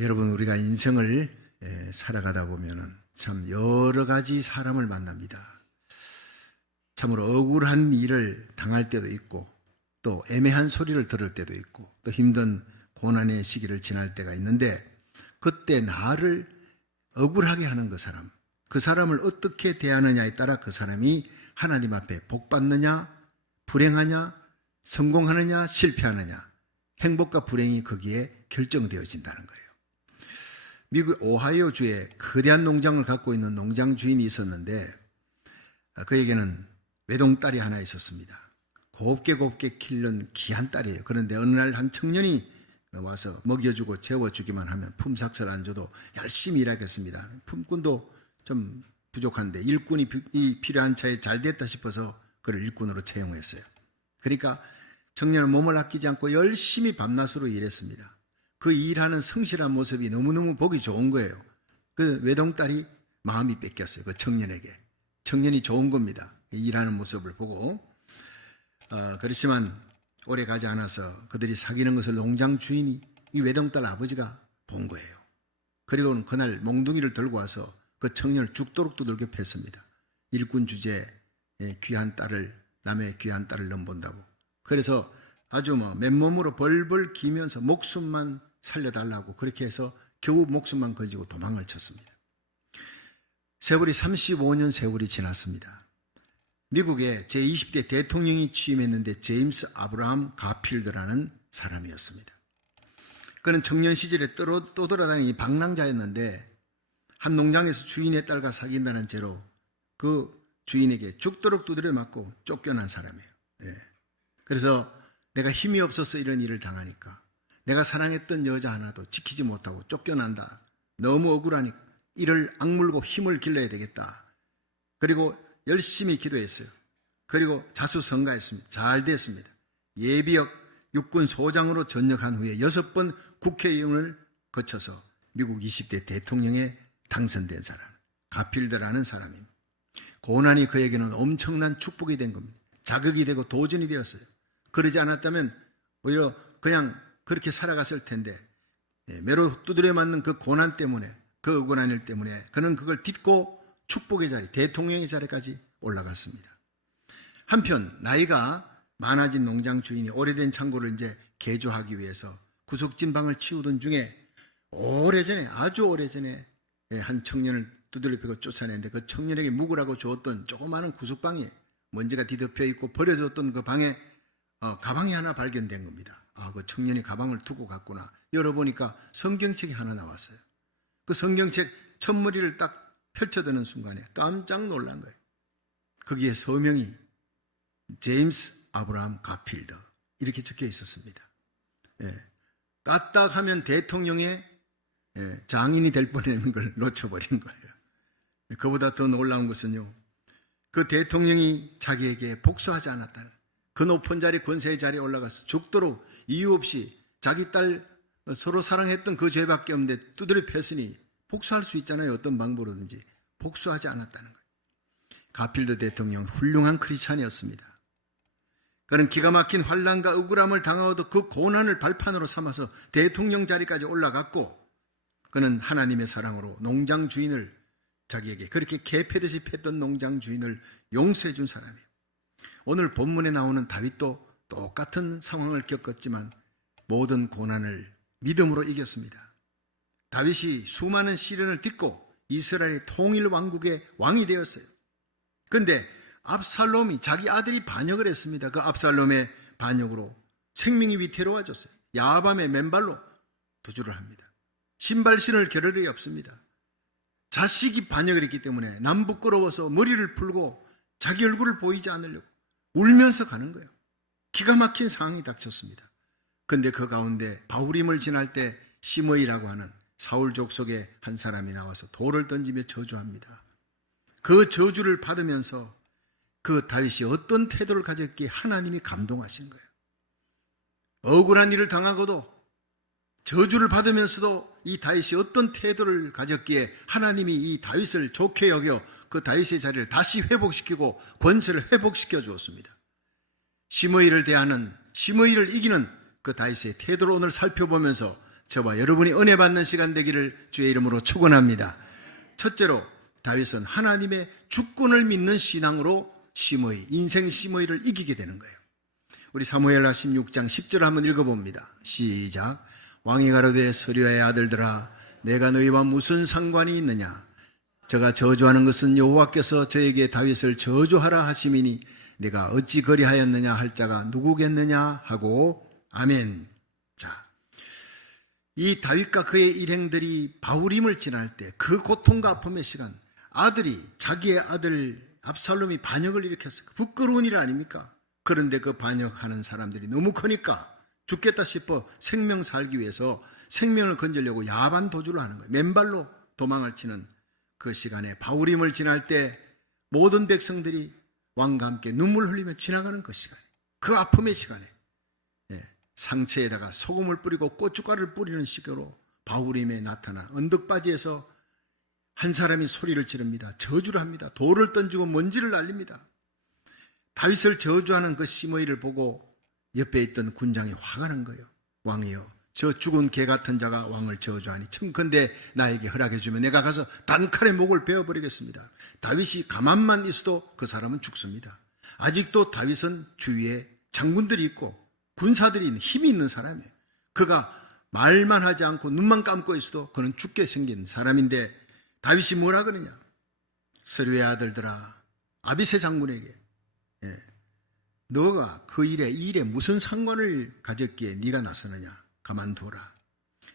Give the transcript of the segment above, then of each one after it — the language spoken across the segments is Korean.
여러분, 우리가 인생을 살아가다 보면은 참 여러 가지 사람을 만납니다. 참으로 억울한 일을 당할 때도 있고, 또 애매한 소리를 들을 때도 있고, 또 힘든 고난의 시기를 지날 때가 있는데, 그때 나를 억울하게 하는 그 사람을 어떻게 대하느냐에 따라 그 사람이 하나님 앞에 복받느냐, 불행하냐, 성공하느냐, 실패하느냐, 행복과 불행이 거기에 결정되어진다는 거예요. 미국 오하이오주에 거대한 농장을 갖고 있는 농장 주인이 있었는데, 그에게는 외동딸이 하나 있었습니다. 곱게 키는 귀한 딸이에요. 그런데 어느 날 한 청년이 와서 먹여주고 재워주기만 하면 품삯을 안 줘도 열심히 일하겠습니다. 품꾼도 좀 부족한데 일꾼이 필요한 차에 잘 됐다 싶어서 그를 일꾼으로 채용했어요. 그러니까 청년은 몸을 아끼지 않고 열심히 밤낮으로 일했습니다. 그 일하는 성실한 모습이 너무너무 보기 좋은 거예요. 그 외동딸이 마음이 뺏겼어요. 그 청년에게. 청년이 좋은 겁니다. 일하는 모습을 보고. 그렇지만 오래 가지 않아서 그들이 사귀는 것을 농장 주인이 이 외동딸 아버지가 본 거예요. 그리고는 그날 몽둥이를 들고 와서 그 청년을 죽도록 두들겨 팼습니다. 일꾼 주제에 귀한 딸을, 남의 귀한 딸을 넘본다고. 그래서 아주 맨몸으로 벌벌 기면서 목숨만 살려달라고 그렇게 해서 겨우 목숨만 건지고 도망을 쳤습니다. 세월이 35년 세월이 지났습니다. 미국의 제20대 대통령이 취임했는데 제임스 아브라함 가필드라는 사람이었습니다. 그는 청년 시절에 떠돌아다니는 방랑자였는데 한 농장에서 주인의 딸과 사귄다는 죄로 그 주인에게 죽도록 두드려 맞고 쫓겨난 사람이에요. 그래서 내가 힘이 없어서 이런 일을 당하니까, 내가 사랑했던 여자 하나도 지키지 못하고 쫓겨난다. 너무 억울하니까 이를 악물고 힘을 길러야 되겠다. 그리고 열심히 기도했어요. 그리고 자수성가했습니다. 잘 됐습니다. 예비역 육군 소장으로 전역한 후에 6번 국회의원을 거쳐서 미국 20대 대통령에 당선된 사람, 가필드라는 사람입니다. 고난이 그에게는 엄청난 축복이 된 겁니다. 자극이 되고 도전이 되었어요. 그러지 않았다면 오히려 그냥 그렇게 살아갔을 텐데, 매로 두드려 맞는 그 고난 때문에, 그 억울한 일 때문에 그는 그걸 딛고 축복의 자리, 대통령의 자리까지 올라갔습니다. 한편 나이가 많아진 농장 주인이 오래된 창고를 이제 개조하기 위해서 구석진 방을 치우던 중에 아주 오래전에 한 청년을 두드려 패고 쫓아냈는데, 그 청년에게 묵으라고 주었던 조그마한 구석방에 먼지가 뒤덮여 있고 버려졌던 그 방에 가방이 하나 발견된 겁니다. 그 청년이 가방을 두고 갔구나. 열어보니까 성경책이 하나 나왔어요. 그 성경책 첫머리를 딱 펼쳐드는 순간에 깜짝 놀란 거예요. 거기에 서명이 제임스 아브라함 가필드 이렇게 적혀 있었습니다. 까딱하면 대통령의 장인이 될 뻔했는 걸 놓쳐버린 거예요. 그보다 더 놀라운 것은요, 그 대통령이 자기에게 복수하지 않았다는, 그 높은 자리, 권세의 자리에 올라가서 죽도록 이유 없이 자기 딸 서로 사랑했던 그 죄밖에 없는데 두드려 팼으니 복수할 수 있잖아요. 어떤 방법으로든지. 복수하지 않았다는 거예요. 가필드 대통령 훌륭한 크리스찬이었습니다. 그는 기가 막힌 환난과 억울함을 당하고도 그 고난을 발판으로 삼아서 대통령 자리까지 올라갔고, 그는 하나님의 사랑으로 농장 주인을, 자기에게 그렇게 개 패듯이 팼던 농장 주인을 용서해 준 사람이에요. 오늘 본문에 나오는 다윗도 똑같은 상황을 겪었지만 모든 고난을 믿음으로 이겼습니다. 다윗이 수많은 시련을 딛고 이스라엘 통일 왕국의 왕이 되었어요. 그런데 압살롬이, 자기 아들이 반역을 했습니다. 그 압살롬의 반역으로 생명이 위태로워졌어요. 야밤에 맨발로 도주를 합니다. 신발 신을 겨를이 없습니다. 자식이 반역을 했기 때문에 남 부끄러워서 머리를 풀고 자기 얼굴을 보이지 않으려고 울면서 가는 거예요. 기가 막힌 상황이 닥쳤습니다. 그런데 그 가운데 바후림을 지날 때 시므이라고 하는 사울 족속의 한 사람이 나와서 돌을 던지며 저주합니다. 그 저주를 받으면서 그 다윗이 어떤 태도를 가졌기에 하나님이 감동하신 거예요. 억울한 일을 당하고도 저주를 받으면서도 이 다윗이 어떤 태도를 가졌기에 하나님이 이 다윗을 좋게 여겨 그 다윗의 자리를 다시 회복시키고 권세를 회복시켜 주었습니다. 시므이를 이기는 그 다윗의 태도를 오늘 살펴보면서 저와 여러분이 은혜 받는 시간 되기를 주의 이름으로 축원합니다. 첫째로 다윗은 하나님의 주권을 믿는 신앙으로 심의, 인생 심의를 이기게 되는 거예요. 우리 사무엘하 16장 10절 한번 읽어봅니다. 시작. 왕이 가로되 스루야의 아들들아 내가 너희와 무슨 상관이 있느냐? 저가 저주하는 것은 여호와께서 저에게 다윗을 저주하라 하심이니 내가 어찌 그리하였느냐 할 자가 누구겠느냐 하고 아멘. 자, 이 다윗과 그의 일행들이 바울임을 지날 때 그 고통과 아픔의 시간, 아들이 자기의 아들 압살롬이 반역을 일으켰어요. 부끄러운 일 아닙니까? 그런데 그 반역하는 사람들이 너무 크니까 죽겠다 싶어 생명 살기 위해서 생명을 건지려고 야반 도주를 하는 거예요. 맨발로 도망을 치는 그 시간에 바울임을 지날 때 모든 백성들이 왕과 함께 눈물 흘리며 지나가는 그 시간에, 그 아픔의 시간에 상처에다가 소금을 뿌리고 고춧가루를 뿌리는 식으로 바울임에 나타나 언덕바지에서 한 사람이 소리를 지릅니다. 저주를 합니다. 돌을 던지고 먼지를 날립니다. 다윗을 저주하는 그 심의를 보고 옆에 있던 군장이 화가 난 거예요. 왕이여, 저 죽은 개 같은 자가 왕을 저주하니 청컨대 나에게 허락해주면 내가 가서 단칼에 목을 베어버리겠습니다. 다윗이 가만만 있어도 그 사람은 죽습니다. 아직도 다윗은 주위에 장군들이 있고 군사들이 있는 힘이 있는 사람이에요. 그가 말만 하지 않고 눈만 감고 있어도 그는 죽게 생긴 사람인데 다윗이 뭐라 그러냐? 스루의 아들들아, 아비새 장군에게 너가 그 이 일에 무슨 상관을 가졌기에 네가 나서느냐? 가만두어라.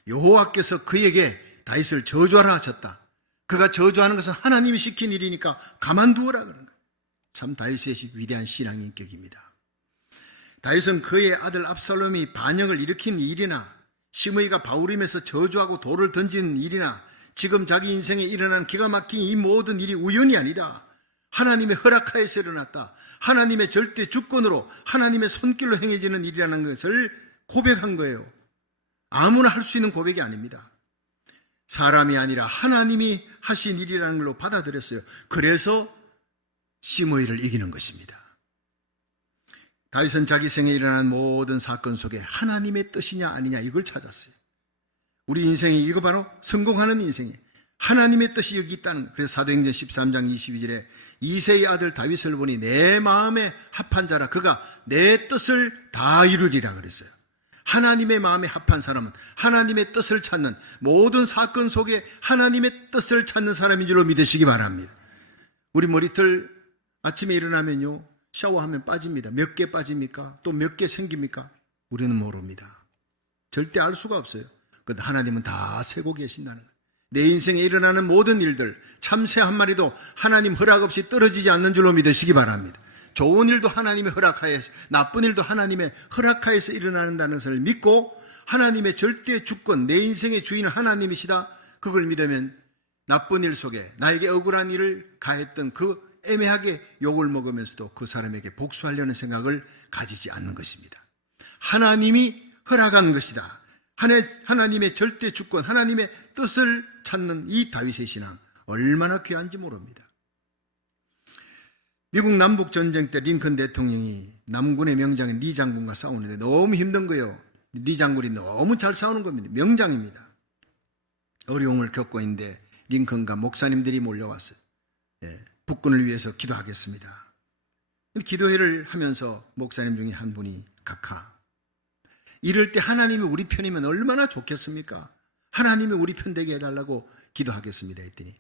여호와께서 그에게 다윗을 저주하라 하셨다. 그가 저주하는 것은 하나님이 시킨 일이니까 가만두어라 그러는 거예요. 참 다윗의 위대한 신앙 인격입니다. 다윗은 그의 아들 압살롬이 반역을 일으킨 일이나 심의가 바울임에서 저주하고 돌을 던진 일이나 지금 자기 인생에 일어난 기가 막힌 이 모든 일이 우연이 아니다. 하나님의 허락하에서 일어났다. 하나님의 절대 주권으로 하나님의 손길로 행해지는 일이라는 것을 고백한 거예요. 아무나 할 수 있는 고백이 아닙니다. 사람이 아니라 하나님이 하신 일이라는 걸로 받아들였어요. 그래서 심의를 이기는 것입니다. 다윗은 자기 생에 일어난 모든 사건 속에 하나님의 뜻이냐 아니냐 이걸 찾았어요. 우리 인생이 이거 바로 성공하는 인생이에요. 하나님의 뜻이 여기 있다는 거예요. 그래서 사도행전 13장 22절에 이새의 아들 다윗을 보니 내 마음에 합한 자라 그가 내 뜻을 다 이루리라 그랬어요. 하나님의 마음에 합한 사람은 하나님의 뜻을 찾는, 모든 사건 속에 하나님의 뜻을 찾는 사람인 줄로 믿으시기 바랍니다. 우리 머리털 아침에 일어나면요 샤워하면 빠집니다. 몇 개 빠집니까? 또 몇 개 생깁니까? 우리는 모릅니다. 절대 알 수가 없어요. 그런데 하나님은 다 세고 계신다는 거예요. 내 인생에 일어나는 모든 일들, 참새 한 마리도 하나님 허락 없이 떨어지지 않는 줄로 믿으시기 바랍니다. 좋은 일도 하나님의 허락하에서, 나쁜 일도 하나님의 허락하에서 일어난다는 것을 믿고 하나님의 절대 주권, 내 인생의 주인은 하나님이시다. 그걸 믿으면 나쁜 일 속에 나에게 억울한 일을 가했던 그 애매하게 욕을 먹으면서도 그 사람에게 복수하려는 생각을 가지지 않는 것입니다. 하나님이 허락한 것이다. 하나님의 절대 주권, 하나님의 뜻을 찾는 이 다윗의 신앙 얼마나 귀한지 모릅니다. 미국 남북전쟁 때 링컨 대통령이 남군의 명장인 리 장군과 싸우는데 너무 힘든 거예요. 리 장군이 너무 잘 싸우는 겁니다. 명장입니다. 어려움을 겪고 있는데 링컨과 목사님들이 몰려왔어요. 북군을 위해서 기도하겠습니다. 기도회를 하면서 목사님 중에 한 분이 각하, 이럴 때 하나님이 우리 편이면 얼마나 좋겠습니까? 하나님이 우리 편 되게 해달라고 기도하겠습니다 했더니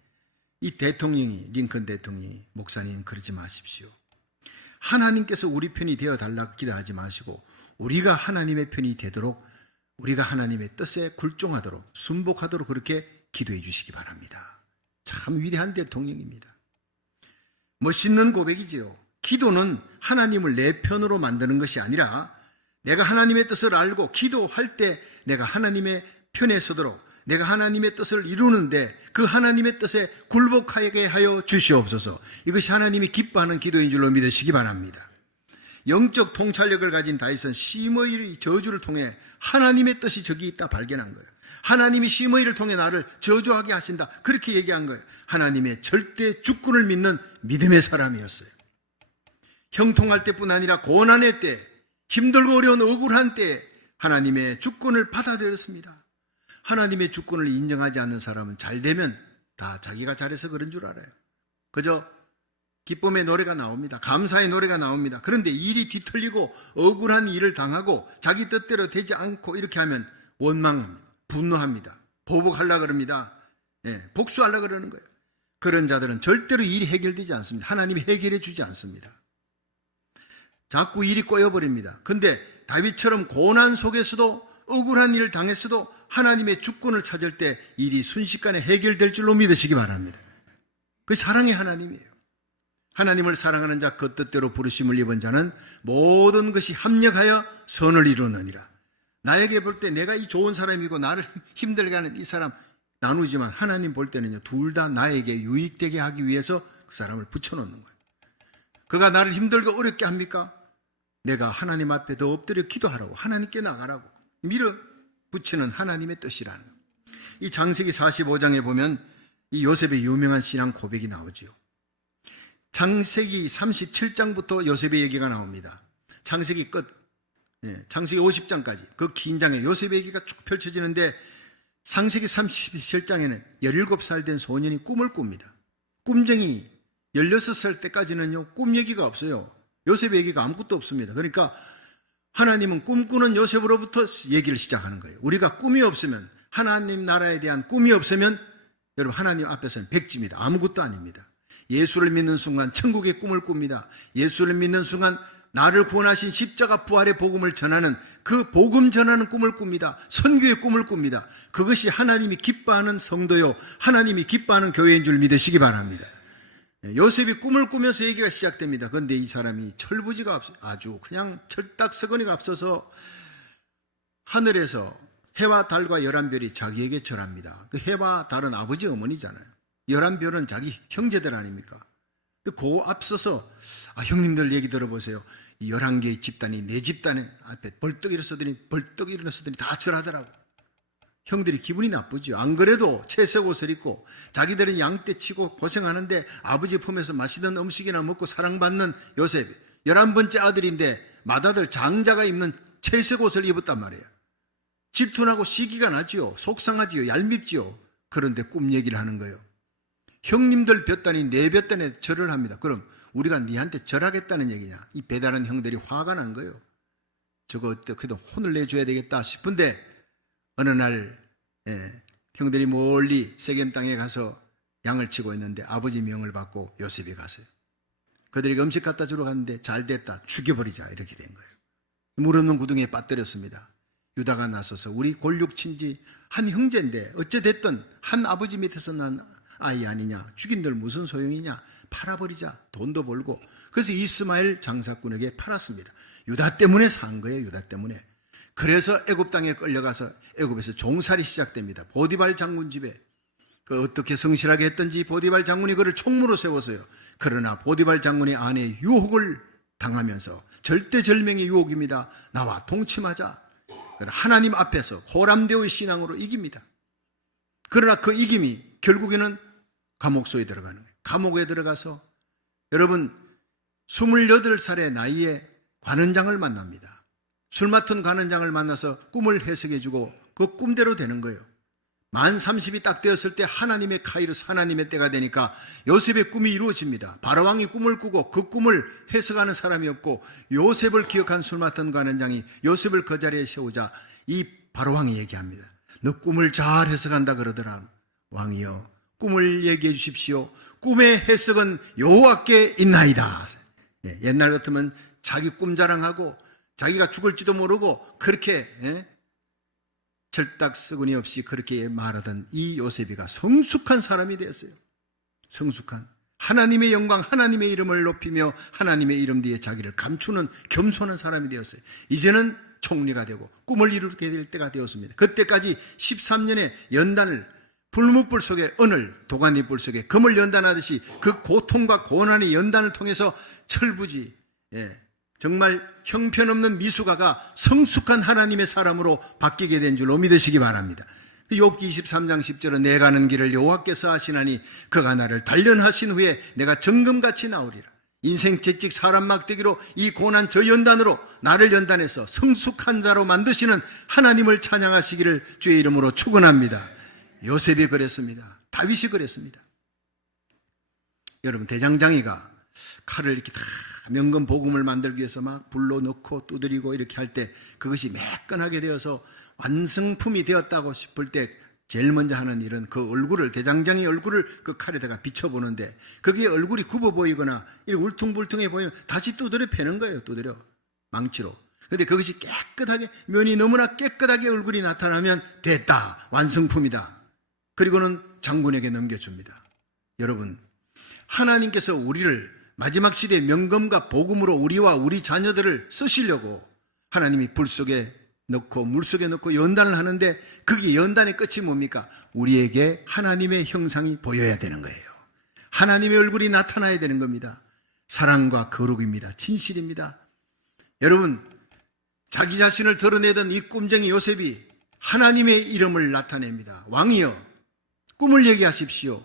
이 대통령이, 링컨 대통령이, 목사님 그러지 마십시오. 하나님께서 우리 편이 되어달라고 기도하지 마시고 우리가 하나님의 편이 되도록, 우리가 하나님의 뜻에 굴종하도록, 순복하도록 그렇게 기도해 주시기 바랍니다. 참 위대한 대통령입니다. 멋있는 고백이지요. 기도는 하나님을 내 편으로 만드는 것이 아니라 내가 하나님의 뜻을 알고 기도할 때 내가 하나님의 편에 서도록, 내가 하나님의 뜻을 이루는데 그 하나님의 뜻에 굴복하게 하여 주시옵소서. 이것이 하나님이 기뻐하는 기도인 줄로 믿으시기 바랍니다. 영적 통찰력을 가진 다윗은 심의의 저주를 통해 하나님의 뜻이 저기 있다 발견한 거예요. 하나님이 심의를 통해 나를 저주하게 하신다, 그렇게 얘기한 거예요. 하나님의 절대 주권을 믿는 믿음의 사람이었어요. 형통할 때뿐 아니라 고난의 때, 힘들고 어려운 억울한 때 하나님의 주권을 받아들였습니다. 하나님의 주권을 인정하지 않는 사람은 잘 되면 다 자기가 잘해서 그런 줄 알아요. 그저 기쁨의 노래가 나옵니다. 감사의 노래가 나옵니다. 그런데 일이 뒤틀리고 억울한 일을 당하고 자기 뜻대로 되지 않고 이렇게 하면 원망합니다. 분노합니다. 보복하려고 그럽니다. 복수하려고 그러는 거예요. 그런 자들은 절대로 일이 해결되지 않습니다. 하나님이 해결해 주지 않습니다. 자꾸 일이 꼬여버립니다. 근데 다윗처럼 고난 속에서도 억울한 일을 당했어도 하나님의 주권을 찾을 때 일이 순식간에 해결될 줄로 믿으시기 바랍니다. 그게 사랑의 하나님이에요. 하나님을 사랑하는 자 그 뜻대로 부르심을 입은 자는 모든 것이 합력하여 선을 이루느니라. 나에게 볼 때 내가 이 좋은 사람이고 나를 힘들게 하는 이 사람 나누지만 하나님 볼 때는요, 둘 다 나에게 유익되게 하기 위해서 그 사람을 붙여놓는 거예요. 그가 나를 힘들고 어렵게 합니까? 내가 하나님 앞에 더 엎드려 기도하라고, 하나님께 나가라고 밀어붙이는 하나님의 뜻이라는 거예요. 이 창세기 45장에 보면 이 요셉의 유명한 신앙 고백이 나오죠. 창세기 37장부터 요셉의 얘기가 나옵니다. 창세기 끝, 창세기 50장까지 그 긴 장에 요셉의 얘기가 쭉 펼쳐지는데 창세기 37장에는 17살 된 소년이 꿈을 꿉니다. 꿈쟁이 16살 때까지는요, 꿈 얘기가 없어요. 요셉의 얘기가 아무것도 없습니다. 그러니까 하나님은 꿈꾸는 요셉으로부터 얘기를 시작하는 거예요. 우리가 꿈이 없으면, 하나님 나라에 대한 꿈이 없으면 여러분 하나님 앞에서는 백지입니다. 아무것도 아닙니다. 예수를 믿는 순간 천국의 꿈을 꿉니다. 예수를 믿는 순간 나를 구원하신 십자가 부활의 복음을 전하는 그 복음 전하는 꿈을 꿉니다. 선교의 꿈을 꿉니다. 그것이 하나님이 기뻐하는 성도요, 하나님이 기뻐하는 교회인 줄 믿으시기 바랍니다. 요셉이 꿈을 꾸면서 얘기가 시작됩니다. 그런데 이 사람이 철부지가 아주 그냥 철딱서거니가 앞서서 하늘에서 해와 달과 11별이 자기에게 절합니다. 그 해와 달은 아버지 어머니잖아요. 11별은 자기 형제들 아닙니까? 그 앞서서 형님들 얘기 들어보세요. 이 11개의 집단이 내 집단의 앞에 벌떡 일어서더니 다 절하더라고. 형들이 기분이 나쁘죠. 안 그래도 채색 옷을 입고 자기들은 양떼 치고 고생하는데 아버지 품에서 맛있는 음식이나 먹고 사랑받는 요셉, 11번째 아들인데 맏아들 장자가 입는 채색 옷을 입었단 말이에요. 질투나고 시기가 나지요. 속상하지요. 얄밉지요. 그런데 꿈 얘기를 하는 거예요. 형님들 볕단이 내 볕단에 절을 합니다. 그럼 우리가 니한테 절하겠다는 얘기냐? 이 배다른 형들이 화가 난 거예요. 저거 어떻게든 혼을 내줘야 되겠다 싶은데 어느 날 형들이 멀리 세겜 땅에 가서 양을 치고 있는데 아버지 명을 받고 요셉이 갔어요. 그들에게 음식 갖다 주러 갔는데 잘 됐다, 죽여버리자 이렇게 된 거예요. 물 없는 구덩이에 빠뜨렸습니다. 유다가 나서서 우리 골육친지 한 형제인데 어찌됐든 한 아버지 밑에서 난 아이 아니냐, 죽인들 무슨 소용이냐, 팔아버리자, 돈도 벌고. 그래서 이스마엘 장사꾼에게 팔았습니다. 유다 때문에 산 거예요. 유다 때문에. 그래서 애굽 땅에 끌려가서 애굽에서 종살이 시작됩니다. 보디발 장군 집에 그 어떻게 성실하게 했던지 보디발 장군이 그를 총무로 세웠어요. 그러나 보디발 장군의 아내의 유혹을 당하면서 절대절명의 유혹입니다. 나와 동침하자. 하나님 앞에서 호람대오의 신앙으로 이깁니다. 그러나 그 이김이 결국에는 감옥소에 들어가는 거예요. 감옥에 들어가서 여러분 28살의 나이에 관원장을 만납니다. 술 맡은 관원장을 만나서 꿈을 해석해주고 그 꿈대로 되는 거예요. 만 30이 딱 되었을 때 하나님의 카이로스, 하나님의 때가 되니까 요셉의 꿈이 이루어집니다. 바로왕이 꿈을 꾸고 그 꿈을 해석하는 사람이 없고 요셉을 기억한 술 맡은 관원장이 요셉을 그 자리에 세우자 이 바로왕이 얘기합니다. 너 꿈을 잘 해석한다 그러더라. 왕이여, 꿈을 얘기해 주십시오. 꿈의 해석은 여호와께 있나이다. 옛날 같으면 자기 꿈 자랑하고 자기가 죽을지도 모르고 그렇게 절딱서구니 없이 그렇게 말하던 이 요셉이가 성숙한 사람이 되었어요. 성숙한 하나님의 영광, 하나님의 이름을 높이며 하나님의 이름 뒤에 자기를 감추는 겸손한 사람이 되었어요. 이제는 총리가 되고 꿈을 이루게 될 때가 되었습니다. 그때까지 13년의 연단을 불무불 속에 은을, 도가니불 속에 금을 연단하듯이 그 고통과 고난의 연단을 통해서 철부지, 정말 형편없는 미숙아가 성숙한 하나님의 사람으로 바뀌게 된 줄로 믿으시기 바랍니다. 욥기 23장 10절은 내 가는 길을 여호와께서 하시나니 그가 나를 단련하신 후에 내가 정금같이 나오리라. 인생 채찍 사람 막대기로 이 고난 저 연단으로 나를 연단해서 성숙한 자로 만드시는 하나님을 찬양하시기를 주의 이름으로 축원합니다. 요셉이 그랬습니다. 다윗이 그랬습니다. 여러분, 대장장이가 칼을 이렇게 다 명금 복음을 만들기 위해서 막 불로 넣고 두드리고 이렇게 할 때 그것이 매끈하게 되어서 완성품이 되었다고 싶을 때 제일 먼저 하는 일은 그 얼굴을, 대장장이 얼굴을 그 칼에다가 비춰보는데 거기에 얼굴이 굽어 보이거나 이렇게 울퉁불퉁해 보이면 다시 두드려 패는 거예요. 두드려 망치로. 그런데 그것이 깨끗하게, 면이 너무나 깨끗하게 얼굴이 나타나면 됐다, 완성품이다. 그리고는 장군에게 넘겨줍니다. 여러분, 하나님께서 우리를 마지막 시대의 명금과 복음으로 우리와 우리 자녀들을 쓰시려고 하나님이 불 속에 넣고 물 속에 넣고 연단을 하는데, 그게 연단의 끝이 뭡니까? 우리에게 하나님의 형상이 보여야 되는 거예요. 하나님의 얼굴이 나타나야 되는 겁니다. 사랑과 거룩입니다. 진실입니다. 여러분, 자기 자신을 드러내던 이 꿈쟁이 요셉이 하나님의 이름을 나타냅니다. 왕이여, 꿈을 얘기하십시오.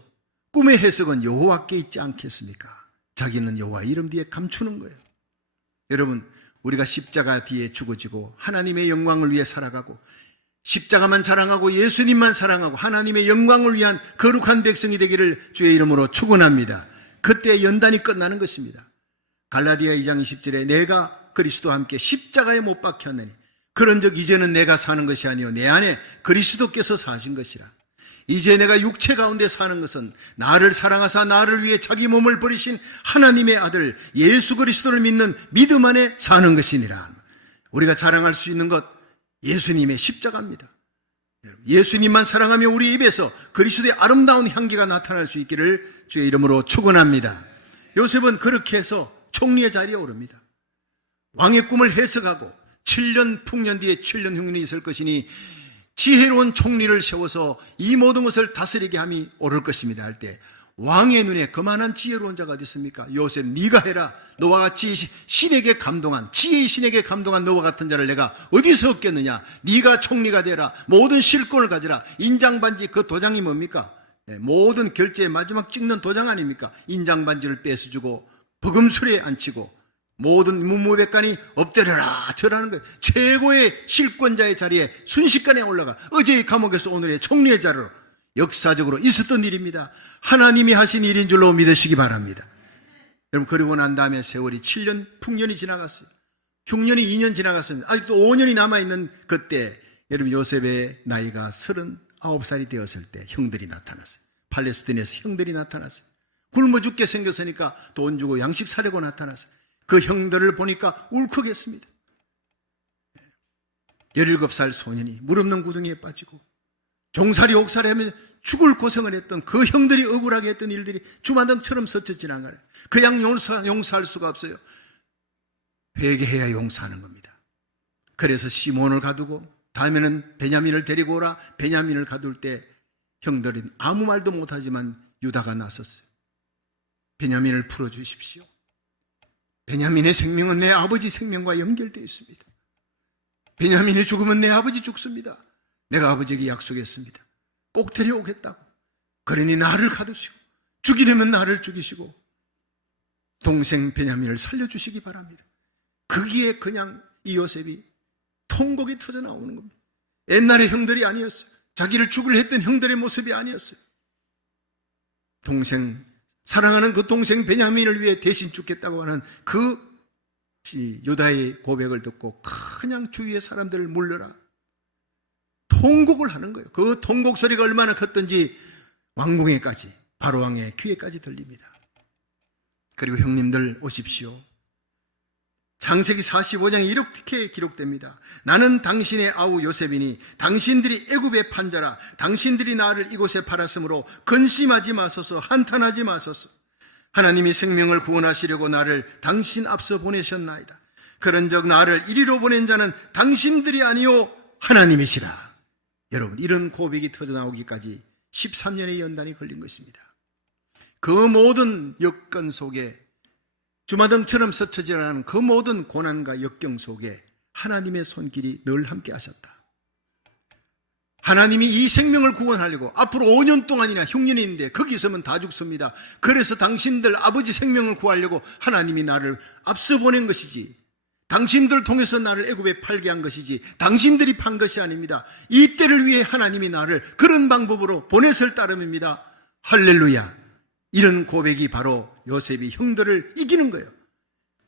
꿈의 해석은 여호와께 있지 않겠습니까? 자기는 여호와 이름 뒤에 감추는 거예요. 여러분, 우리가 십자가 뒤에 죽어지고 하나님의 영광을 위해 살아가고 십자가만 자랑하고 예수님만 사랑하고 하나님의 영광을 위한 거룩한 백성이 되기를 주의 이름으로 축원합니다. 그때 연단이 끝나는 것입니다. 갈라디아 2장 20절에 내가 그리스도와 함께 십자가에 못 박혔느니 그런즉 이제는 내가 사는 것이 아니요 내 안에 그리스도께서 사신 것이라. 이제 내가 육체 가운데 사는 것은 나를 사랑하사 나를 위해 자기 몸을 버리신 하나님의 아들 예수 그리스도를 믿는 믿음 안에 사는 것이니라. 우리가 자랑할 수 있는 것, 예수님의 십자가입니다. 예수님만 사랑하며 우리 입에서 그리스도의 아름다운 향기가 나타날 수 있기를 주의 이름으로 축원합니다. 요셉은 그렇게 해서 총리의 자리에 오릅니다. 왕의 꿈을 해석하고 7년 풍년 뒤에 7년 흉년이 있을 것이니 지혜로운 총리를 세워서 이 모든 것을 다스리게 함이 오를 것입니다 할 때 왕의 눈에 그만한 지혜로운 자가 어디 있습니까? 요셉, 네가 해라. 너와 같이 신에게 감동한, 지혜의 신에게 감동한 너와 같은 자를 내가 어디서 얻겠느냐? 네가 총리가 되라. 모든 실권을 가지라. 인장반지, 그 도장이 뭡니까? 모든 결제의 마지막 찍는 도장 아닙니까? 인장반지를 뺏어주고 버금술에 앉히고 모든 문무백관이 엎드려라 절하는 거예요. 최고의 실권자의 자리에 순식간에 올라가 어제의 감옥에서 오늘의 총리의 자리로 역사적으로 있었던 일입니다. 하나님이 하신 일인 줄로 믿으시기 바랍니다. 여러분, 그리고 난 다음에 세월이 7년 풍년이 지나갔어요. 흉년이 2년 지나갔습니다. 아직도 5년이 남아있는 그때 여러분, 요셉의 나이가 39살이 되었을 때 형들이 나타났어요. 팔레스틴에서 형들이 나타났어요. 굶어 죽게 생겼으니까 돈 주고 양식 사려고 나타났어요. 그 형들을 보니까 울컥했습니다. 17살 소년이 물 없는 구덩이에 빠지고 종살이 옥살이 하면서 죽을 고생을 했던 그 형들이 억울하게 했던 일들이 주마등처럼 스쳐 지나가요. 그냥 용서할 수가 없어요. 회개해야 용서하는 겁니다. 그래서 시몬을 가두고 다음에는 베냐민을 데리고 오라. 베냐민을 가둘 때 형들은 아무 말도 못하지만 유다가 나섰어요. 베냐민을 풀어주십시오. 베냐민의 생명은 내 아버지 생명과 연결되어 있습니다. 베냐민이 죽으면 내 아버지 죽습니다. 내가 아버지에게 약속했습니다. 꼭 데려오겠다고. 그러니 나를 가두시고 죽이려면 나를 죽이시고 동생 베냐민을 살려주시기 바랍니다. 거기에 그냥 이 요셉이 통곡이 터져 나오는 겁니다. 옛날의 형들이 아니었어요. 자기를 죽으려 했던 형들의 모습이 아니었어요. 사랑하는 그 동생 베냐민을 위해 대신 죽겠다고 하는 그 유다의 고백을 듣고 그냥 주위의 사람들을 물러라 통곡을 하는 거예요. 그 통곡 소리가 얼마나 컸던지 왕궁에까지, 바로왕의 귀에까지 들립니다. 그리고 형님들 오십시오. 창세기 45장에 이렇게 기록됩니다. 나는 당신의 아우 요셉이니 당신들이 애굽의 판자라. 당신들이 나를 이곳에 팔았으므로 근심하지 마소서, 한탄하지 마소서. 하나님이 생명을 구원하시려고 나를 당신 앞서 보내셨나이다. 그런즉 나를 이리로 보낸 자는 당신들이 아니요 하나님이시라. 여러분, 이런 고백이 터져나오기까지 13년의 연단이 걸린 것입니다. 그 모든 여건 속에 주마등처럼 스쳐지나가는 그 모든 고난과 역경 속에 하나님의 손길이 늘 함께 하셨다. 하나님이 이 생명을 구원하려고 앞으로 5년 동안이나 흉년이 있는데 거기 있으면 다 죽습니다. 그래서 당신들 아버지 생명을 구하려고 하나님이 나를 앞서 보낸 것이지, 당신들 통해서 나를 애굽에 팔게 한 것이지 당신들이 판 것이 아닙니다. 이 때를 위해 하나님이 나를 그런 방법으로 보냈을 따름입니다. 할렐루야. 이런 고백이 바로 요셉이 형들을 이기는 거예요.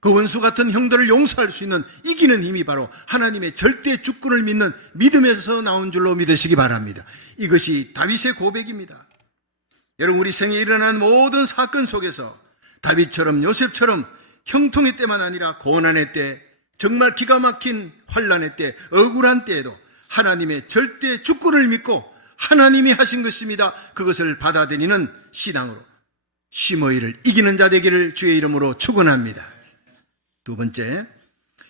그 원수 같은 형들을 용서할 수 있는 이기는 힘이 바로 하나님의 절대 주권을 믿는 믿음에서 나온 줄로 믿으시기 바랍니다. 이것이 다윗의 고백입니다. 여러분, 우리 생에 일어난 모든 사건 속에서 다윗처럼 요셉처럼 형통의 때만 아니라 고난의 때, 정말 기가 막힌 환난의 때, 억울한 때에도 하나님의 절대 주권을 믿고 하나님이 하신 것입니다. 그것을 받아들이는 신앙으로 시므이를 이기는 자 되기를 주의 이름으로 축원합니다. 두 번째,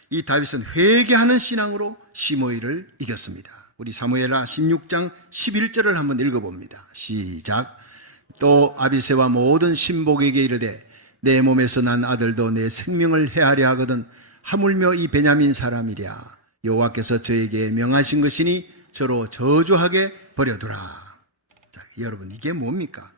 이 다윗은 회개하는 신앙으로 시므이를 이겼습니다. 우리 사무엘하 16장 11절을 한번 읽어봅니다. 시작. 또 아비새와 모든 신복에게 이르되 내 몸에서 난 아들도 내 생명을 해하려 하거든 하물며 이 베냐민 사람이랴. 여호와께서 저에게 명하신 것이니 저로 저주하게 버려두라. 자, 여러분, 이게 뭡니까?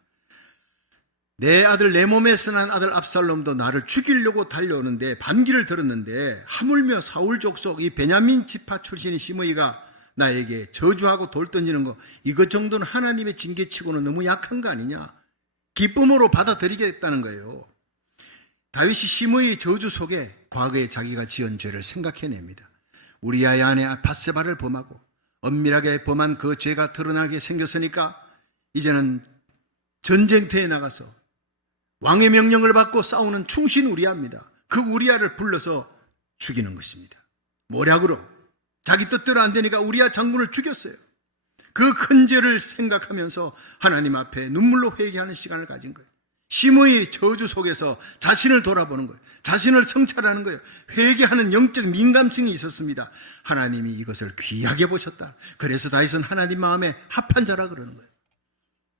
내 아들, 내 몸에서 난 아들 압살롬도 나를 죽이려고 달려오는데 반기를 들었는데 하물며 사울 족속 이 베냐민 지파 출신인 시므이가 나에게 저주하고 돌 던지는 거, 이것 정도는 하나님의 징계치고는 너무 약한 거 아니냐? 기쁨으로 받아들이겠다는 거예요. 다윗이 시므이의 저주 속에 과거에 자기가 지은 죄를 생각해냅니다. 우리아의 아내 밧세바를 범하고 엄밀하게 범한 그 죄가 드러나게 생겼으니까 이제는 전쟁터에 나가서 왕의 명령을 받고 싸우는 충신 우리아입니다. 그 우리아를 불러서 죽이는 것입니다. 모략으로 자기 뜻대로 안 되니까 우리아 장군을 죽였어요. 그 큰 죄를 생각하면서 하나님 앞에 눈물로 회개하는 시간을 가진 거예요. 시므이의 저주 속에서 자신을 돌아보는 거예요. 자신을 성찰하는 거예요. 회개하는 영적 민감성이 있었습니다. 하나님이 이것을 귀하게 보셨다. 그래서 다윗은 하나님 마음에 합한 자라 그러는 거예요.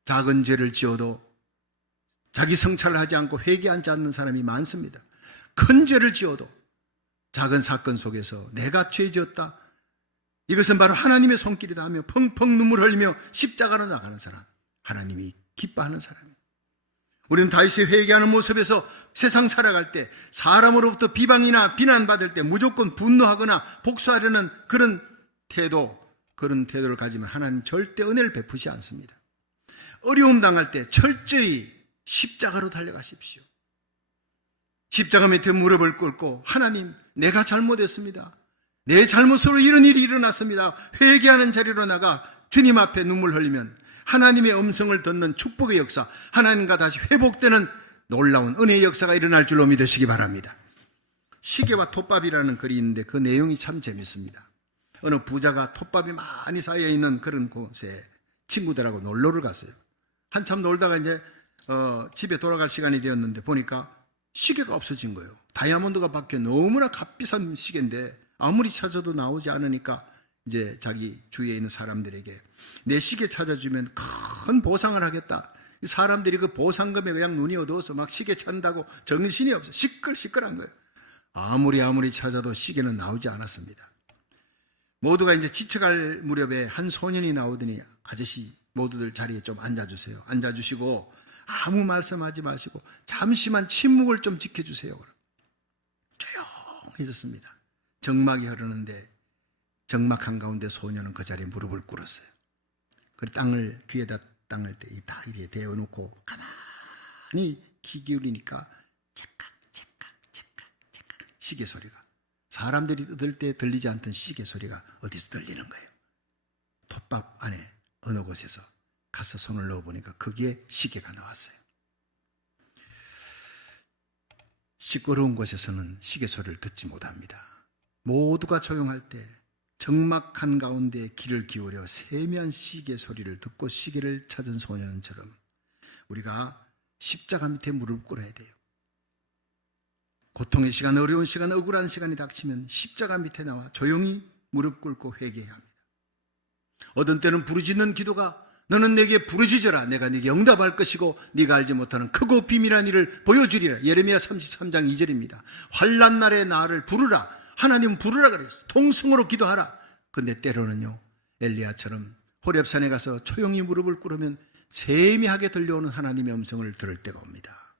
작은 죄를 지어도 자기 성찰을 하지 않고 회개하지 않는 사람이 많습니다. 큰 죄를 지어도 작은 사건 속에서 내가 죄 지었다, 이것은 바로 하나님의 손길이다 하며 펑펑 눈물 흘리며 십자가로 나가는 사람, 하나님이 기뻐하는 사람입니다. 우리는 다윗의 회개하는 모습에서 세상 살아갈 때 사람으로부터 비방이나 비난받을 때 무조건 분노하거나 복수하려는 그런 태도를 가지면 하나님 절대 은혜를 베푸지 않습니다. 어려움 당할 때 철저히 십자가로 달려가십시오. 십자가 밑에 무릎을 꿇고 하나님, 내가 잘못했습니다. 내 잘못으로 이런 일이 일어났습니다. 회개하는 자리로 나가 주님 앞에 눈물 흘리면 하나님의 음성을 듣는 축복의 역사, 하나님과 다시 회복되는 놀라운 은혜의 역사가 일어날 줄로 믿으시기 바랍니다. 시계와 톱밥이라는 글이 있는데 그 내용이 참 재밌습니다. 어느 부자가 톱밥이 많이 쌓여있는 그런 곳에 친구들하고 놀러를 갔어요. 한참 놀다가 이제 집에 돌아갈 시간이 되었는데 보니까 시계가 없어진 거예요. 다이아몬드가 박혀 너무나 값비싼 시계인데 아무리 찾아도 나오지 않으니까 이제 자기 주위에 있는 사람들에게 내 시계 찾아주면 큰 보상을 하겠다. 사람들이 그 보상금에 그냥 눈이 어두워서 막 시계 찾는다고 정신이 없어 시끌시끌한 거예요. 아무리 찾아도 시계는 나오지 않았습니다. 모두가 이제 지쳐갈 무렵에 한 소년이 나오더니 아저씨, 모두들 자리에 좀 앉아주세요. 앉아주시고 아무 말씀하지 마시고 잠시만 침묵을 좀 지켜주세요. 조용해졌습니다. 정막이 흐르는데 정막 한가운데 소년은 그 자리에 무릎을 꿇었어요. 그리고 귀에다 땅을 다 이렇게 대어놓고 가만히 귀 기울이니까 찰칵 시계 소리가, 사람들이 뜯을 때 들리지 않던 시계 소리가 어디서 들리는 거예요. 톱밥 안에 어느 곳에서 가서 손을 넣어보니까 거기에 시계가 나왔어요. 시끄러운 곳에서는 시계 소리를 듣지 못합니다. 모두가 조용할 때 정막 한가운데 귀를 기울여 세미한 시계 소리를 듣고 시계를 찾은 소년처럼 우리가 십자가 밑에 무릎 꿇어야 돼요. 고통의 시간, 어려운 시간, 억울한 시간이 닥치면 십자가 밑에 나와 조용히 무릎 꿇고 회개해야 합니다. 어떤 때는 부르짖는 기도가 너는 내게 부르짖어라, 내가 네게 응답할 것이고 네가 알지 못하는 크고 비밀한 일을 보여주리라. 예레미야 33장 2절입니다. 환난 날에 나를 부르라. 하나님은 부르라 그랬어요. 통성으로 기도하라. 근데 때로는요, 엘리야처럼 호렙산에 가서 조용히 무릎을 꿇으면 세미하게 들려오는 하나님의 음성을 들을 때가 옵니다.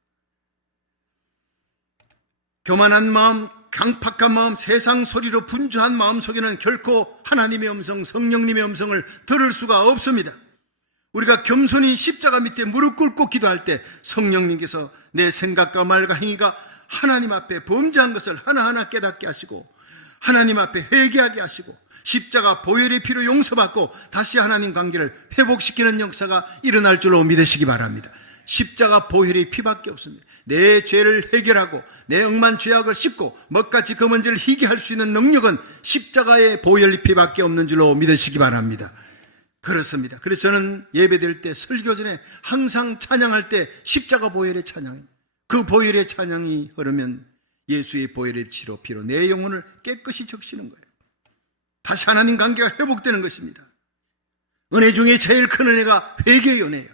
교만한 마음, 강팍한 마음, 세상 소리로 분주한 마음 속에는 결코 하나님의 음성, 성령님의 음성을 들을 수가 없습니다. 우리가 겸손히 십자가 밑에 무릎 꿇고 기도할 때 성령님께서 내 생각과 말과 행위가 하나님 앞에 범죄한 것을 하나하나 깨닫게 하시고 하나님 앞에 회개하게 하시고 십자가 보혈의 피로 용서받고 다시 하나님 관계를 회복시키는 역사가 일어날 줄로 믿으시기 바랍니다. 십자가 보혈의 피밖에 없습니다. 내 죄를 해결하고 내 억만 죄악을 씻고 먹같이 그 먼지를 희게 할 수 있는 능력은 십자가의 보혈의 피밖에 없는 줄로 믿으시기 바랍니다. 그렇습니다. 그래서 저는 예배드릴 때 설교 전에 항상 찬양할 때 십자가 보혈의 찬양, 그 보혈의 찬양이 흐르면 예수의 보혈의 피로 내 영혼을 깨끗이 적시는 거예요. 다시 하나님 관계가 회복되는 것입니다. 은혜 중에 제일 큰 은혜가 회개의 은혜예요.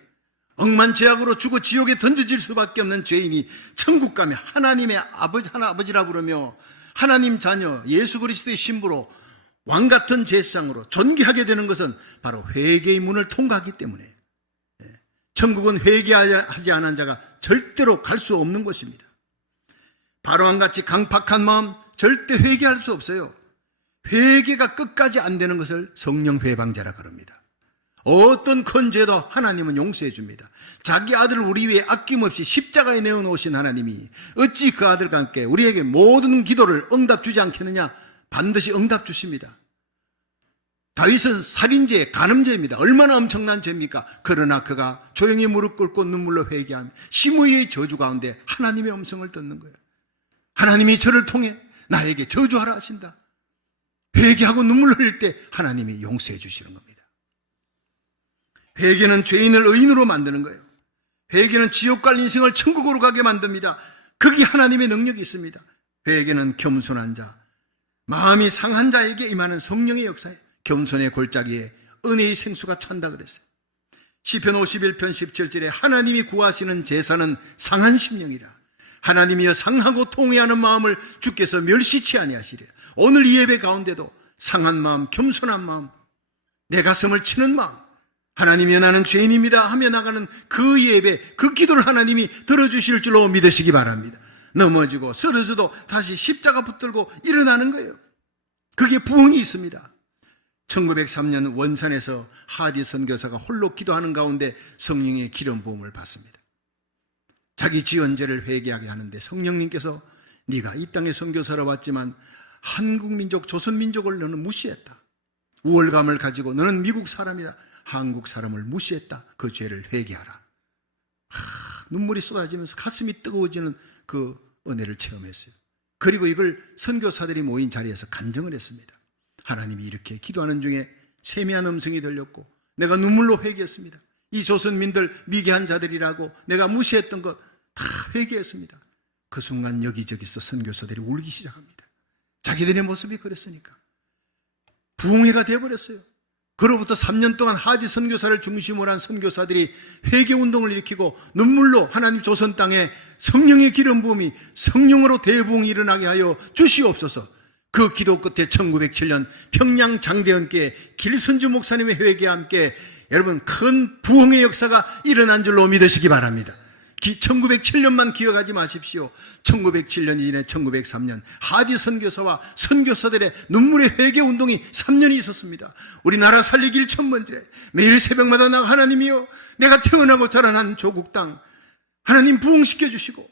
억만 죄악으로 죽어 지옥에 던져질 수밖에 없는 죄인이 천국 가면 하나님의 아버지라 부르며 하나님 자녀 예수 그리스도의 신부로 왕같은 제사장으로 존귀하게 되는 것은 바로 회개의 문을 통과하기 때문에 천국은 회개하지 않은 자가 절대로 갈 수 없는 곳입니다. 바로왕같이 강팍한 마음 절대 회개할 수 없어요. 회개가 끝까지 안 되는 것을 성령 회방자라 그럽니다. 어떤 큰 죄도 하나님은 용서해 줍니다. 자기 아들을 우리 위해 아낌없이 십자가에 내어놓으신 하나님이 어찌 그 아들과 함께 우리에게 모든 기도를 응답 주지 않겠느냐? 반드시 응답 주십니다. 다윗은 살인죄, 간음죄입니다. 얼마나 엄청난 죄입니까? 그러나 그가 조용히 무릎 꿇고 눈물로 회개하며 심의의 저주 가운데 하나님의 음성을 듣는 거예요. 하나님이 저를 통해 나에게 저주하라 하신다. 회개하고 눈물 흘릴 때 하나님이 용서해 주시는 겁니다. 회개는 죄인을 의인으로 만드는 거예요. 회개는 지옥 갈 인생을 천국으로 가게 만듭니다. 거기 하나님의 능력이 있습니다. 회개는 겸손한 자, 마음이 상한 자에게 임하는 성령의 역사예요. 겸손의 골짜기에 은혜의 생수가 찬다 그랬어요. 시편 51편 17절에 하나님이 구하시는 제사는 상한 심령이라. 하나님이여 상하고 통회하는 마음을 주께서 멸시치 아니하시리라. 오늘 이 예배 가운데도 상한 마음, 겸손한 마음, 내 가슴을 치는 마음, 하나님이여 나는 죄인입니다 하며 나가는 그 예배, 그 기도를 하나님이 들어주실 줄로 믿으시기 바랍니다. 넘어지고 쓰러져도 다시 십자가 붙들고 일어나는 거예요. 그게 부흥이 있습니다. 1903년 원산에서 하디 선교사가 홀로 기도하는 가운데 성령의 기름 부음을 받습니다. 자기 지은 죄를 회개하게 하는데 성령님께서 네가 이 땅에 선교사로 왔지만 한국민족, 조선민족을 너는 무시했다. 우월감을 가지고 너는 미국 사람이다. 한국 사람을 무시했다. 그 죄를 회개하라. 눈물이 쏟아지면서 가슴이 뜨거워지는 그 은혜를 체험했어요. 그리고 이걸 선교사들이 모인 자리에서 간증을 했습니다. 하나님이 이렇게 기도하는 중에 세미한 음성이 들렸고 내가 눈물로 회개했습니다. 이 조선민들 미개한 자들이라고 내가 무시했던 것 다 회개했습니다. 그 순간 여기저기서 선교사들이 울기 시작합니다. 자기들의 모습이 그랬으니까 부흥회가 되어버렸어요. 그로부터 3년 동안 하디 선교사를 중심으로 한 선교사들이 회개운동을 일으키고 눈물로 하나님 조선 땅에 성령의 기름 부음이 성령으로 대부흥이 일어나게 하여 주시옵소서. 그 기도 끝에 1907년 평양 장대헌교회 길선주 목사님의 회개와 함께 여러분 큰 부흥의 역사가 일어난 줄로 믿으시기 바랍니다. 1907년만 기억하지 마십시오. 1907년 이전에 1903년 하디 선교사와 선교사들의 눈물의 회개 운동이 3년이 있었습니다. 우리나라 살리기 1,000번째 매일 새벽마다 나가 하나님이여 내가 태어나고 자라난 조국 땅 하나님 부흥시켜 주시고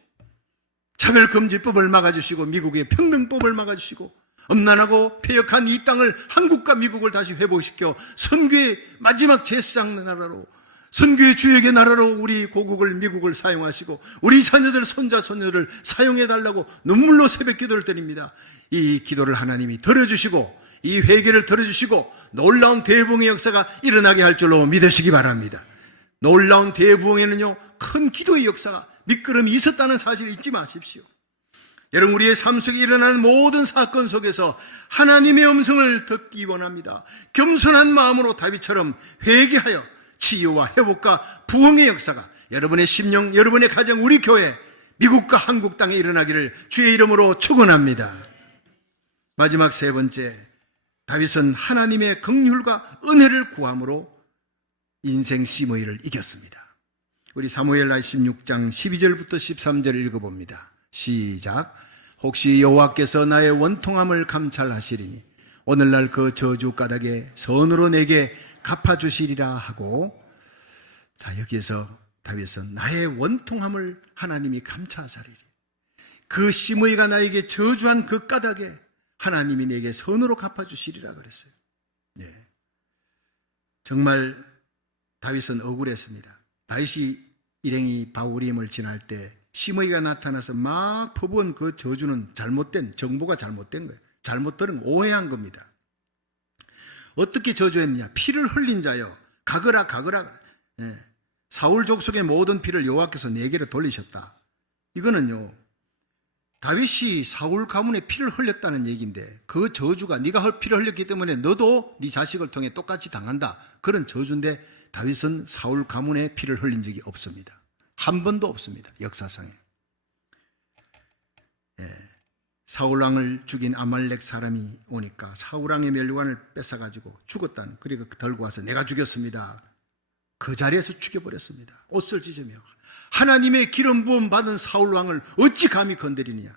차별금지법을 막아주시고 미국의 평등법을 막아주시고 엄난하고 폐역한 이 땅을 한국과 미국을 다시 회복시켜 선교의 마지막 제사장 나라로 선교의 주역의 나라로 우리 고국을 미국을 사용하시고 우리 자녀들 손자 손녀를 사용해달라고 눈물로 새벽 기도를 드립니다. 이 기도를 하나님이 들어주시고 이 회개를 들어주시고 놀라운 대부흥의 역사가 일어나게 할 줄로 믿으시기 바랍니다. 놀라운 대부흥에는요 큰 기도의 역사가 밑거름이 있었다는 사실을 잊지 마십시오. 여러분 우리의 삶 속에 일어나는 모든 사건 속에서 하나님의 음성을 듣기 원합니다. 겸손한 마음으로 다윗처럼 회개하여 치유와 회복과 부흥의 역사가 여러분의 심령, 여러분의 가정, 우리 교회, 미국과 한국 땅에 일어나기를 주의 이름으로 축원합니다. 마지막 세 번째, 다윗은 하나님의 긍휼과 은혜를 구함으로 인생 시므이를 이겼습니다. 우리 사무엘하 16장 12절부터 13절 읽어봅니다. 시작. 혹시 여호와께서 나의 원통함을 감찰하시리니 오늘날 그 저주 까닭에 선으로 내게 갚아주시리라 하고, 자, 여기에서 다윗은 나의 원통함을 하나님이 감찰하시리니, 그 시므이가 나에게 저주한 그 까닭에 하나님이 내게 선으로 갚아주시리라 그랬어요. 예. 정말 다윗은 억울했습니다. 다윗이 일행이 바후림을 지날 때 시므이가 나타나서 막 퍼부은 그 저주는 잘못된, 정보가 잘못된 거예요. 잘못 들은, 오해한 겁니다. 어떻게 저주했느냐? 피를 흘린 자여 가거라 가거라. 예. 사울 족속의 모든 피를 여호와께서 내게로 돌리셨다. 이거는요, 다윗이 사울 가문의 피를 흘렸다는 얘기인데, 그 저주가 네가 피를 흘렸기 때문에 너도 네 자식을 통해 똑같이 당한다, 그런 저주인데 다윗은 사울 가문의 피를 흘린 적이 없습니다. 한 번도 없습니다. 역사상에. 예. 사울왕을 죽인 아말렉 사람이 오니까 사울왕의 멸관을 뺏어가지고 죽었다는, 그리고 들고 와서 내가 죽였습니다. 그 자리에서 죽여버렸습니다. 옷을 찢으며. 하나님의 기름 부음 받은 사울왕을 어찌 감히 건드리느냐.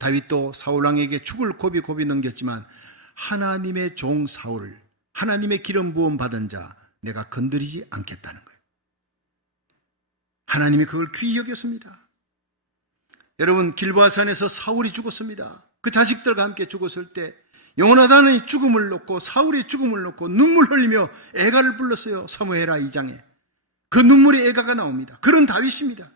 다윗도 사울왕에게 죽을 고비 넘겼지만 하나님의 종 사울을, 하나님의 기름 부음 받은 자 내가 건드리지 않겠다는 거예요. 하나님이 그걸 귀히 여겼습니다. 여러분, 길보아산에서 사울이 죽었습니다. 그 자식들과 함께 죽었을 때 요나단의 죽음을 놓고, 사울의 죽음을 놓고 눈물 흘리며 애가를 불렀어요. 사무엘하 2장에 그 눈물의 애가가 나옵니다. 그런 다윗입니다.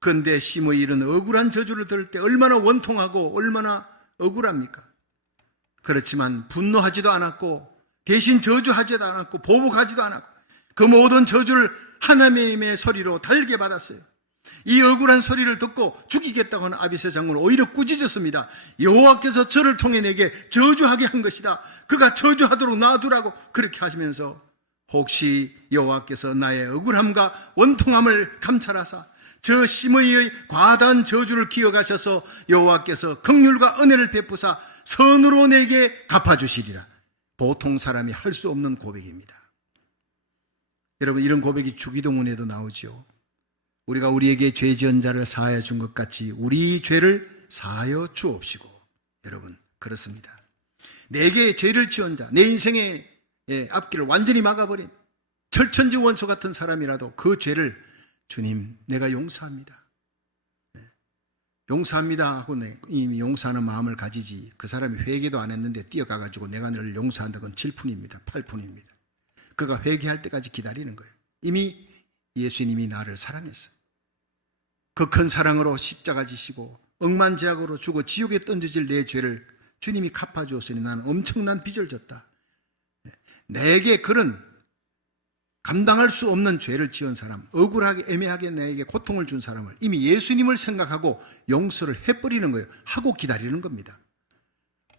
그런데 시므이 이런 억울한 저주를 들을 때 얼마나 원통하고 얼마나 억울합니까? 그렇지만 분노하지도 않았고, 대신 저주하지도 않았고, 보복하지도 않았고, 그 모든 저주를 하나님의 소리로 달게 받았어요. 이 억울한 소리를 듣고 죽이겠다고 하는 아비새 장군은 오히려 꾸짖었습니다. 여호와께서 저를 통해 내게 저주하게 한 것이다. 그가 저주하도록 놔두라고 그렇게 하시면서, 혹시 여호와께서 나의 억울함과 원통함을 감찰하사 저 시므이의 과다한 저주를 기억하셔서 여호와께서 긍휼과 은혜를 베푸사 선으로 내게 갚아주시리라. 보통 사람이 할 수 없는 고백입니다. 여러분, 이런 고백이 주기도문에도 나오죠. 우리가 우리에게 죄 지은 자를 사하여 준 것 같이 우리 죄를 사하여 주옵시고. 여러분, 그렇습니다. 내게 죄를 지은 자, 내 인생의 앞길을 완전히 막아버린 철천지 원수 같은 사람이라도 그 죄를 주님 내가 용서합니다, 용서합니다 하고 이미 용서하는 마음을 가지지, 그 사람이 회개도 안 했는데 뛰어가가지고 내가 너를 용서한다, 그건 7푼입니다 8푼입니다 그가 회개할 때까지 기다리는 거예요. 이미 예수님이 나를 사랑했어. 그 큰 사랑으로 십자가 지시고 억만제약으로 죽어 지옥에 던져질 내 죄를 주님이 갚아주었으니 나는 엄청난 빚을 졌다. 내게 그런 감당할 수 없는 죄를 지은 사람, 억울하게 애매하게 내게 고통을 준 사람을 이미 예수님을 생각하고 용서를 해버리는 거예요. 하고 기다리는 겁니다.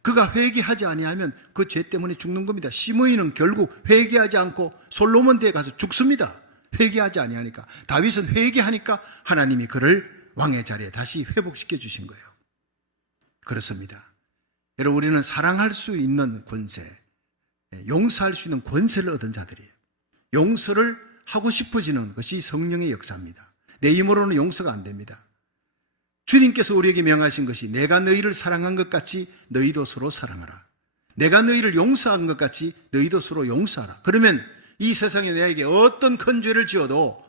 그가 회개하지 아니하면 그 죄 때문에 죽는 겁니다. 시므이는 결국 회개하지 않고 솔로몬대에 가서 죽습니다. 회개하지 아니하니까. 다윗은 회개하니까 하나님이 그를 왕의 자리에 다시 회복시켜 주신 거예요. 그렇습니다. 여러분, 우리는 사랑할 수 있는 권세, 용서할 수 있는 권세를 얻은 자들이에요. 용서를 하고 싶어지는 것이 성령의 역사입니다. 내 힘으로는 용서가 안 됩니다. 주님께서 우리에게 명하신 것이 내가 너희를 사랑한 것 같이 너희도 서로 사랑하라. 내가 너희를 용서한 것 같이 너희도 서로 용서하라. 그러면 이 세상에 내게 어떤 큰 죄를 지어도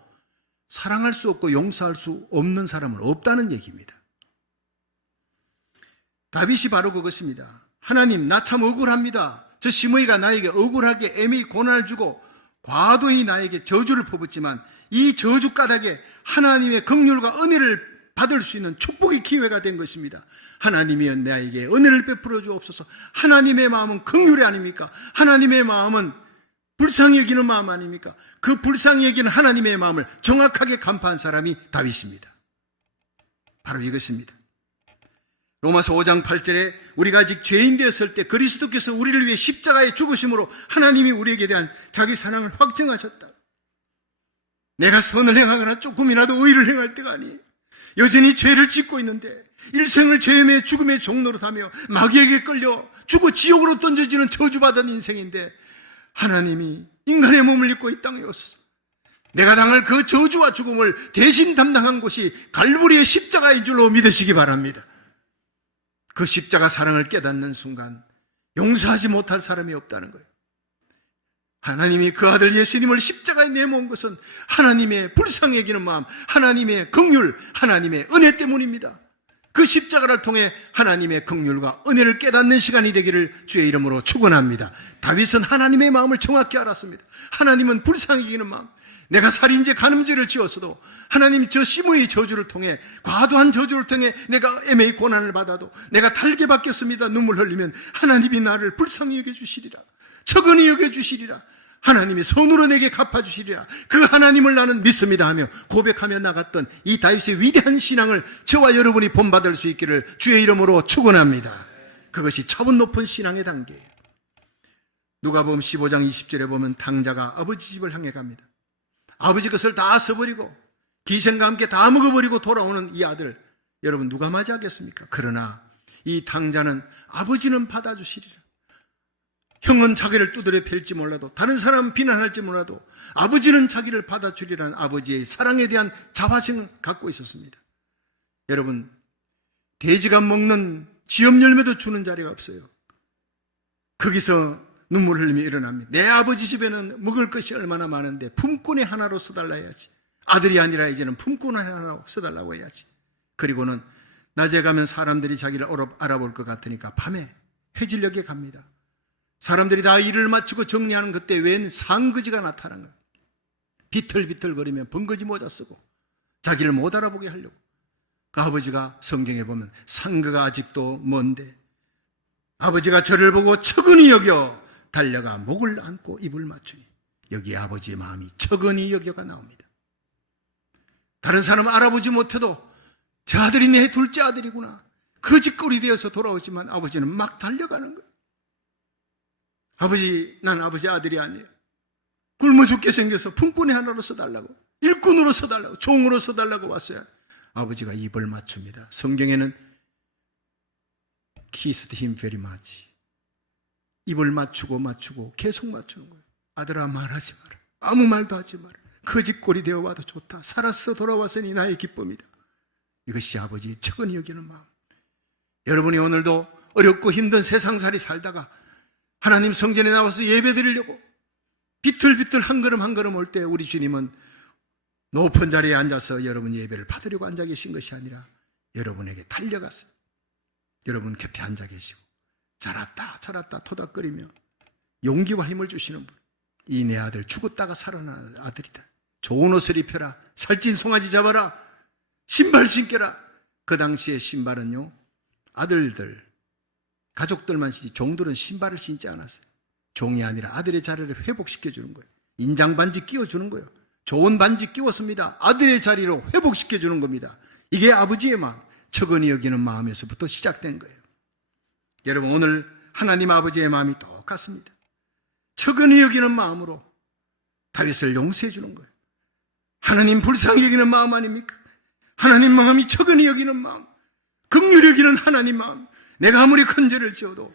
사랑할 수 없고 용서할 수 없는 사람은 없다는 얘기입니다. 다윗이 바로 그것입니다. 하나님, 나 참 억울합니다. 저 시므이가 나에게 억울하게 애매히 고난을 주고 과도히 나에게 저주를 퍼붓지만 이 저주 까닭에 하나님의 긍휼과 은혜를 받을 수 있는 축복의 기회가 된 것입니다. 하나님이 나에게 은혜를 베풀어 주옵소서. 하나님의 마음은 긍휼이 아닙니까? 하나님의 마음은 불쌍히 여기는 마음 아닙니까? 그 불쌍히 여기는 하나님의 마음을 정확하게 간파한 사람이 다윗입니다. 바로 이것입니다. 로마서 5장 8절에 우리가 아직 죄인 되었을 때 그리스도께서 우리를 위해 십자가에 죽으심으로 하나님이 우리에게 대한 자기 사랑을 확증하셨다. 내가 선을 행하거나 조금이라도 의를 행할 때가 아니에요. 여전히 죄를 짓고 있는데 일생을 죄의 죽음의 종로로 사며 마귀에게 끌려 죽어 지옥으로 던져지는 저주받은 인생인데 하나님이 인간의 몸을 입고 이 땅에 오셔서 내가 당할 그 저주와 죽음을 대신 담당한 곳이 갈보리의 십자가인 줄로 믿으시기 바랍니다. 그 십자가 사랑을 깨닫는 순간 용서하지 못할 사람이 없다는 거예요. 하나님이 그 아들 예수님을 십자가에 내모은 것은 하나님의 불쌍히 여기는 마음, 하나님의 긍휼, 하나님의 은혜 때문입니다. 그 십자가를 통해 하나님의 긍휼과 은혜를 깨닫는 시간이 되기를 주의 이름으로 축원합니다. 다윗은 하나님의 마음을 정확히 알았습니다. 하나님은 불쌍히 여기는 마음, 내가 살인죄 간음죄를 지었어도 하나님 저 시므의 저주를 통해, 과도한 저주를 통해 내가 애매히 고난을 받아도 내가 달게 받겠습니다. 눈물 흘리면 하나님이 나를 불쌍히 여겨주시리라, 적은히 여겨주시리라, 하나님이 손으로 내게 갚아주시리라, 그 하나님을 나는 믿습니다 하며 고백하며 나갔던 이 다윗의 위대한 신앙을 저와 여러분이 본받을 수 있기를 주의 이름으로 축원합니다. 그것이 차원 높은 신앙의 단계예요. 누가복음 15장 20절에 보면 당자가 아버지 집을 향해 갑니다. 아버지 것을 다 써버리고 기생과 함께 다 먹어버리고 돌아오는 이 아들, 여러분 누가 맞이하겠습니까? 그러나 이 당자는 아버지는 받아주시리라. 형은 자기를 두드려 팰지 몰라도, 다른 사람 비난할지 몰라도 아버지는 자기를 받아주리라는 아버지의 사랑에 대한 자화심을 갖고 있었습니다. 여러분, 돼지가 먹는 지엽 열매도 주는 자리가 없어요. 거기서 눈물 흘리며 일어납니다. 내 아버지 집에는 먹을 것이 얼마나 많은데 품꾼의 하나로 써달라 해야지. 아들이 아니라 이제는 품꾼 하나로 써달라고 해야지. 그리고는 낮에 가면 사람들이 자기를 알아볼 것 같으니까 밤에 해질녘에 갑니다. 사람들이 다 일을 마치고 정리하는 그때 웬 상거지가 나타난 거예요. 비틀비틀거리며 번거지 모자 쓰고 자기를 못 알아보게 하려고. 그 아버지가 성경에 보면 상거가 아직도 먼데 아버지가 저를 보고 척은히 여겨 달려가 목을 안고 입을 맞추니, 여기 아버지의 마음이 척은히 여겨가 나옵니다. 다른 사람은 알아보지 못해도 저 아들이 내 둘째 아들이구나, 거짓골이 되어서 돌아오지만 아버지는 막 달려가는 거예요. 아버지, 난 아버지 아들이 아니에요. 굶어 죽게 생겨서 품꾼의 하나로 써달라고, 일꾼으로 써달라고, 종으로 써달라고 왔어요. 아버지가 입을 맞춥니다. 성경에는 kissed him very much. 입을 맞추고 계속 맞추는 거예요. 아들아, 말하지 마라. 아무 말도 하지 마라. 거짓골이 되어 와도 좋다. 살았어 돌아왔으니 나의 기쁨이다. 이것이 아버지의 척은히 여기는 마음. 여러분이 오늘도 어렵고 힘든 세상살이 살다가 하나님 성전에 나와서 예배 드리려고 비틀비틀 한 걸음 한 걸음 올 때 우리 주님은 높은 자리에 앉아서 여러분 예배를 받으려고 앉아 계신 것이 아니라 여러분에게 달려갔어요. 여러분 곁에 앉아 계시고 잘했다 토닥거리며 용기와 힘을 주시는 분. 이 내 아들 죽었다가 살아난 아들이다. 좋은 옷을 입혀라. 살찐 송아지 잡아라. 신발 신겨라. 그 당시에 신발은요, 아들들, 가족들만 신지 종들은 신발을 신지 않았어요. 종이 아니라 아들의 자리를 회복시켜주는 거예요. 인장 반지 끼워주는 거예요. 좋은 반지 끼웠습니다. 아들의 자리로 회복시켜주는 겁니다. 이게 아버지의 마음, 척은히 여기는 마음에서부터 시작된 거예요. 여러분, 오늘 하나님 아버지의 마음이 똑같습니다. 척은히 여기는 마음으로 다윗을 용서해 주는 거예요. 하나님 불쌍히 여기는 마음 아닙니까? 하나님 마음이 척은히 여기는 마음, 긍휼히 여기는 하나님 마음. 내가 아무리 큰 죄를 지어도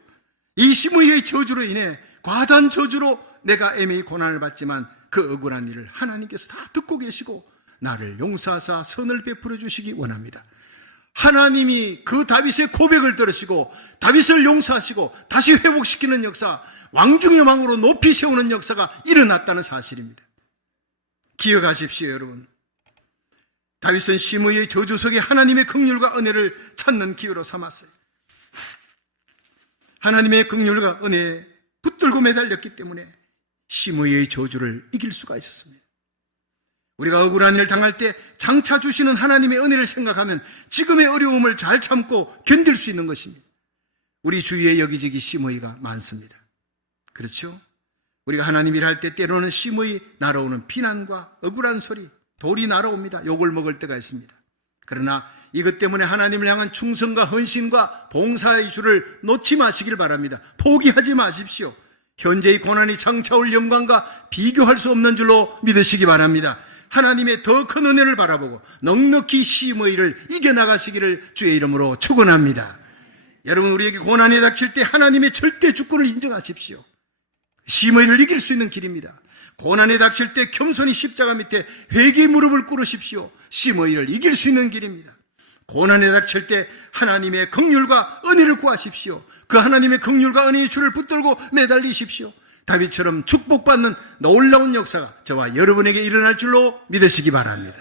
이 시므이의 저주로 인해, 과다한 저주로 내가 애매히 고난을 받지만 그 억울한 일을 하나님께서 다 듣고 계시고 나를 용서하사 선을 베풀어 주시기 원합니다. 하나님이 그 다윗의 고백을 들으시고 다윗을 용서하시고 다시 회복시키는 역사, 왕중의 왕으로 높이 세우는 역사가 일어났다는 사실입니다. 기억하십시오, 여러분. 다윗은 시므이의 저주 속에 하나님의 긍휼과 은혜를 찾는 기회로 삼았어요. 하나님의 긍휼과 은혜에 붙들고 매달렸기 때문에 시므이의 저주를 이길 수가 있었습니다. 우리가 억울한 일을 당할 때 장차 주시는 하나님의 은혜를 생각하면 지금의 어려움을 잘 참고 견딜 수 있는 것입니다. 우리 주위에 여기저기 시므이가 많습니다. 그렇죠? 우리가 하나님 일할 때 때로는 시므이 날아오는 비난과 억울한 소리, 돌이 날아옵니다. 욕을 먹을 때가 있습니다. 그러나 이것 때문에 하나님을 향한 충성과 헌신과 봉사의 줄을 놓지 마시길 바랍니다. 포기하지 마십시오. 현재의 고난이 장차 올 영광과 비교할 수 없는 줄로 믿으시기 바랍니다. 하나님의 더 큰 은혜를 바라보고 넉넉히 시므이를 이겨나가시기를 주의 이름으로 축원합니다. 여러분, 우리에게 고난이 닥칠 때 하나님의 절대 주권을 인정하십시오. 시므이를 이길 수 있는 길입니다. 고난에 닥칠 때 겸손히 십자가 밑에 회개의 무릎을 꿇으십시오. 심의를 이길 수 있는 길입니다. 고난에 닥칠 때 하나님의 긍휼과 은혜를 구하십시오. 그 하나님의 긍휼과 은혜의 줄을 붙들고 매달리십시오. 다윗처럼 축복받는 놀라운 역사가 저와 여러분에게 일어날 줄로 믿으시기 바랍니다.